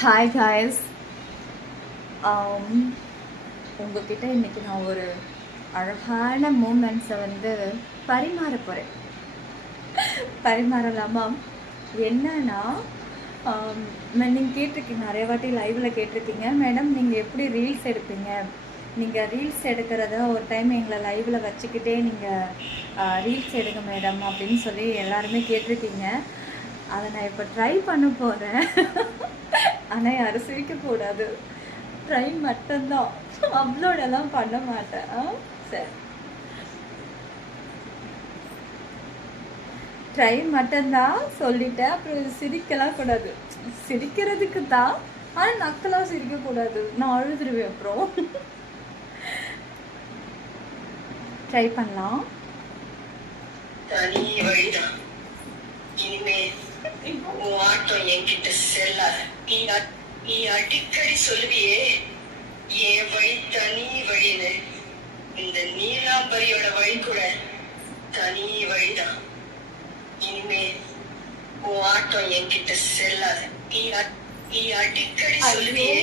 Hi guys. உங்ககிட்ட இன்றைக்கி நான் ஒரு அழகான மூமெண்ட்ஸை பரிமாற போகிறேன். பரிமாறலாமா? என்னன்னா, நீங்கள் கேட்டிருக்கீங்க, நிறைய வாட்டி லைவில் கேட்டிருக்கீங்க, மேடம் நீங்கள் எப்படி ரீல்ஸ் எடுப்பீங்க, நீங்கள் ரீல்ஸ் எடுக்கிறத ஒரு டைம் எங்களை லைவில் வச்சுக்கிட்டே நீங்கள் ரீல்ஸ் எடுங்க மேடம் அப்படின்னு சொல்லி எல்லாருமே கேட்டிருக்கீங்க. அதை நான் இப்போ ட்ரை பண்ண போகிறேன். ஆனால் யாரும் சிரிக்கக்கூடாது, ட்ரை மட்டும்தான், அப்லோடெல்லாம் பண்ண மாட்டேன். சரி, ட்ரை மட்டும்தான் சொல்லிட்டேன். அப்புறம் சிரிக்கலாம் கூடாது, சிரிக்கிறதுக்கு தான், ஆனால் நக்கெல்லாம் சிரிக்கக்கூடாது, நான் அழுதுருவேன். அப்புறம் ட்ரை பண்ணலாம். தனி வழிதான் இனிமே உன் ஆட்டம் என்கிட்ட செல்லாத. நீ அடிக்கடி சொல்லுவியே என் வழி தனி வழின்னு. இந்த நீலாம்பரியோட வழி கூட தனி வழிதான். இனிமே உன் ஆட்டம் என்கிட்ட செல்லாத. நீ அடிக்கடி சொல்லுவியே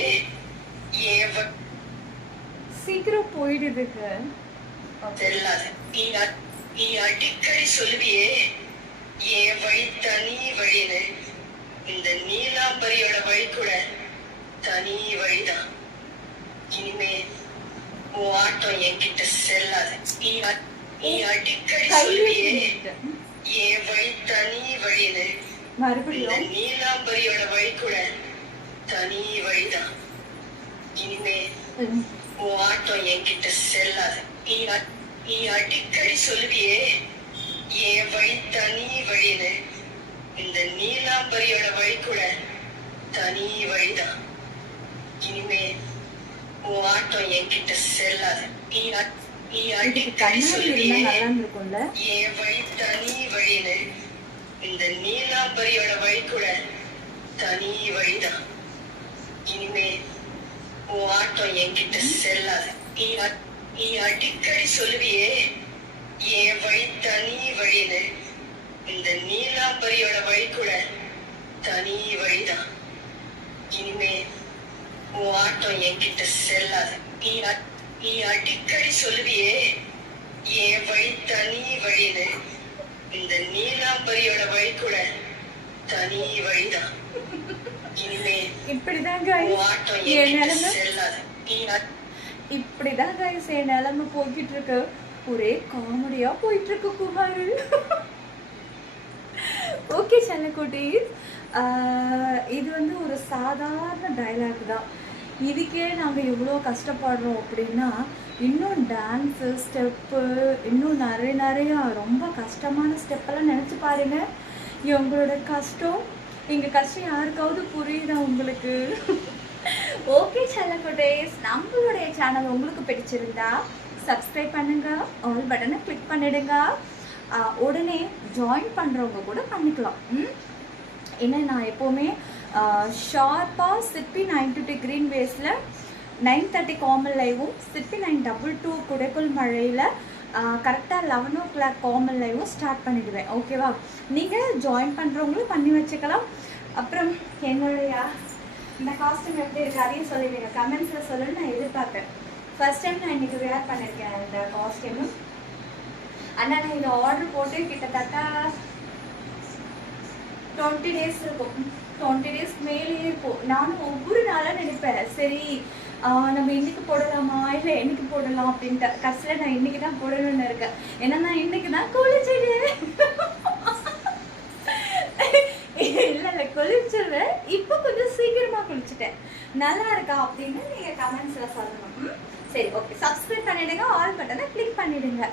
என் சீக்கிரம் போயிடுதுங்க, செல்லாத. நீ அடிக்கடி சொல்லுவியே என் வழி தனி வழின்னு. இந்த நீலாம்பரியோட வழி கூட தனி வழிதான். இனிமே உன் ஆட்டம் என்கிட்ட செல்லாத. நீ அடிக்கடி சொல்லுவியே என் வழி தனி வழின்னு. இந்த நீலாம்பரியோட வழி கூட தனி வழிதான். இனிமே உன் ஆட்டம் என்கிட்ட செல்லாத. நீ அடிக்கடி சொல்லுவியே என் வழி தனி வழின்னு. இந்த நீலாம்பரியோட வழி கூட தனி வழிதான். இனிமே உன் ஆட்டம் என்கிட்ட செல்லாத. நீ அடிக்கடி சொல்லுவியே என் வழி தனி வழின்னு. இந்த நீலாம்பரியோட வழி கூட தனி வழிதான். இனிமே உன் ஆட்டம் என்கிட்ட செல்லாத. நீ அடிக்கடி சொல்லுவியே என் வழி தனி வழின்னு. இந்த நீலாம்பரியோட வழி கூட தனி வழிதான். இனிமே உன் ஆட்டம் என்கிட்ட செல்லாத. நீ அடிக்கடி சொல்லுவியே என் வழி தனி வழின்னு. இந்த நீலாம்பரியோட வழி கூட தனி வழிதான். இனிமே உன் ஆட்டம் என்கிட்ட செல்லாத. இப்படிதான் கைஸ் என் நிலைமை போய்கிட்டு இருக்கு. ஒரே காமெடியா போயிட்டு இருக்கு குமார். ஓகே செல்லக்குட்டீஸ், இது ஒரு சாதாரண டைலாக் தான். இதுக்கே நாங்கள் இவ்வளோ கஷ்டப்படுறோம் அப்படின்னா, இன்னும் டான்ஸு ஸ்டெப்பு இன்னும் நிறையா ரொம்ப கஷ்டமான ஸ்டெப்பெல்லாம் நினச்சி பாருங்க. உங்களோட கஷ்டம், எங்கள் கஷ்டம் யாருக்காவது புரியுதா உங்களுக்கு? ஓகே செல்லக்குட்டீஸ், நம்மளுடைய சேனல் உங்களுக்கு பிடிச்சிருந்தா சப்ஸ்கிரைப் பண்ணுங்க, ஆல் பட்டனை கிளிக் பண்ணிடுங்க. உடனே ஜாயின் பண்ணுறவங்க கூட பண்ணிக்கலாம். ஏன்னா நான் எப்போவுமே ஷார்ப்பாக சிப்பி 922 க்ரீன் வேஸில் 9:30 காமல் லைவும், சிப்பி 922 குடைக்குள் மழையில் கரெக்டாக 11 o'clock காமல் லைவும் ஸ்டார்ட் பண்ணிடுவேன். ஓகேவா? நீங்கள் ஜாயின் பண்ணுறவங்களும் பண்ணி வச்சுக்கலாம். அப்புறம் என்னுடைய இந்த காஸ்டியூம் எப்படி இருக்குது அதையும் சொல்லிடுங்க, கமெண்ட்ஸில் சொல்லணும்னு நான் எதிர்பார்ப்பேன். ஃபர்ஸ்ட் டைம் நான் இன்றைக்கி வேர் பண்ணியிருக்கேன் இந்த காஸ்டியூமு. ஆனால் நான் இதை ஆர்டர் போட்டு கிட்டத்தட்ட 20 days இருக்கும், 20 days மேலேயே இருக்கும். நானும் ஒவ்வொரு நாளாக நினைப்பேன், சரி நம்ம இன்றைக்கி போடலாமா இல்லை என்னைக்கு போடலாம் அப்படின்ட்டு. கடைசியில் நான் இன்றைக்கி தான் போடணும்னு இருக்கேன். ஏன்னா நான் இன்றைக்கி தான் குளிச்சிடுவேன். இல்லை குளிச்சிடுவேன், இப்போ கொஞ்சம் சீக்கிரமாக குளிச்சுட்டேன். நல்லா இருக்கா அப்படின்னு நீங்கள் கமெண்ட்ஸில் சொல்லணும். சரி, ஓகே, சப்ஸ்கிரைப் பண்ணிவிடுங்க, ஆல் பட்டனை கிளிக் பண்ணிவிடுங்க.